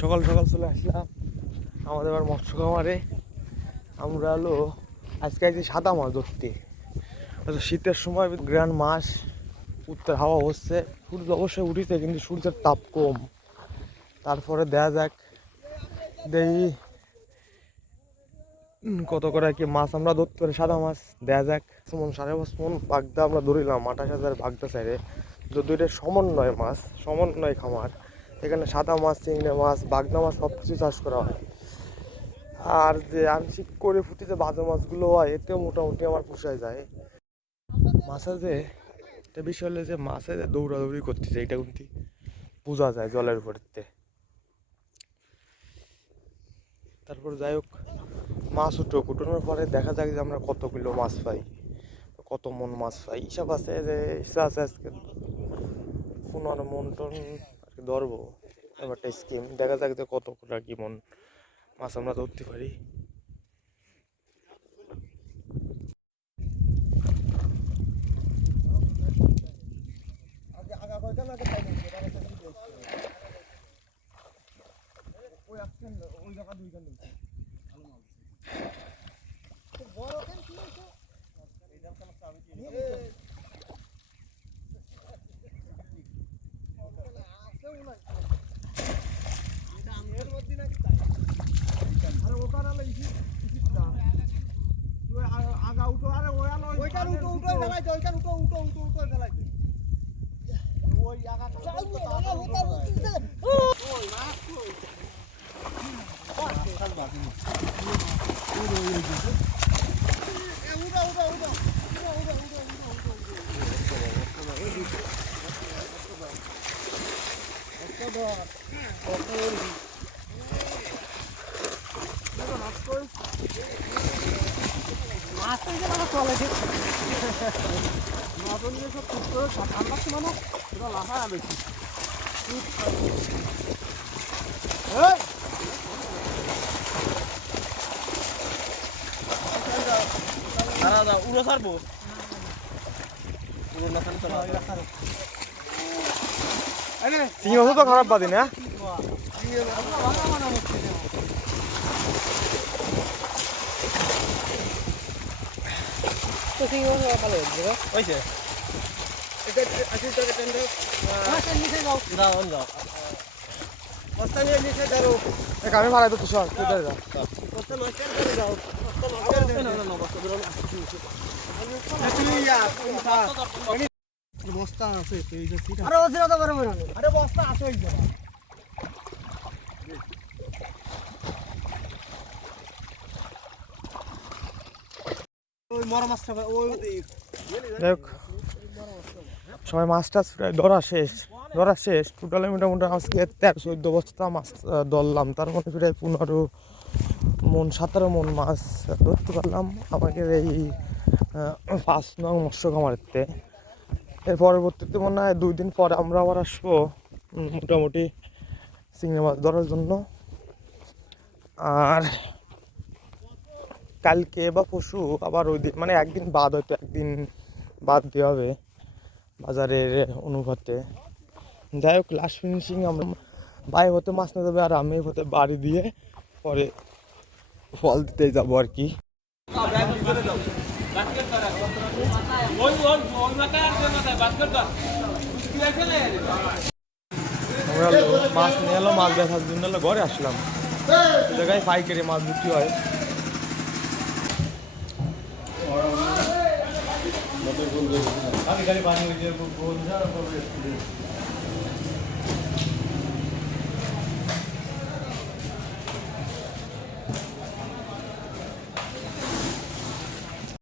সকাল সকাল চলে আসলাম আমাদের এবার মৎস্য খামারে। আমরা হলো আজকে আইছি সাদা মাছ ধরতে। শীতের সময় গ্রান্ড মাছ, উত্তর হাওয়া হচ্ছে, সূর্য অবশ্যই উঠেছে কিন্তু সূর্যের তাপ কম। তারপরে দেখা যাক দেখি কত করে কি মাছ আমরা ধরতে পারি। সাদা মাছ দেখা যাক, মন 5.5 মন বাগদা আমরা ধরিলাম 28,000 বাগদা চাইরে। যদি এটা সমন্বয় মাছ, সমন্বয় খামার, এখানে সাদা মাছ, চিংড়ি মাছ, বাগদা মাছ সব কিছু চাষ করা হয়। আর যে আংশিক করে ফুটে যে বাজে মাছগুলো হয় এতেও মোটামুটি আমার পোষায় যায়। মাছের যে এটা বিষয় হলো যে মাছে যে দৌড়াদৌড়ি করতেছে এটা কিন্তু বোঝা যায় জলের উপরতে। তারপর যাই হোক মাছ উঠানোর পরে দেখা যায় যে আমরা কত কিলো মাছ পাই, কত মন মাছ পাই। হিসাব আছে যে ইচ্ছা আছে আজকে 15 মন টন আর কি ধরবো। একটা স্কিম দেখা যাক যে কত কি মন মাছ আমরা ধরতে পারি। উড়ো ছাড়বো তো খারাপ বাদি না। আমি ভাড়া তো তুষার বস্তা আছে বস্তা আছে সবাই মাছ টাছ প্রায় ধরা শেষ টোটালে মোটামুটি আজকে 13-14 বস্তা মাছ ধরলাম। তার মধ্যে প্রায় 15 মন 17 মন মাছ ধরতে পারলাম আমাদের এই 5 নং মৎস্য খামারেতে। এর পরবর্তীতে মনে হয় 2 দিন পর আমরা আবার আসবো মোটামুটি চিংড়ি মাছ ধরার জন্য। আর কালকে বা পরশু আবার ওই দিন মানে একদিন বাদ, হয়তো একদিন বাদ দিয়ে হবে বাজারের অনুপাতে। যাই হোক লাস্ট ফিনিশিং আমরা ভাই হতে মাছ নিয়ে যাবে আর আমি হতে বাড়ি দিয়ে পরে ফল দিতে যাবো আর কি। আমরা মাছ নিয়ে এলো, মাছ দেখার জন্য ঘরে আসলাম। জায়গায় পাইকারি মাছ বিক্রি হয়।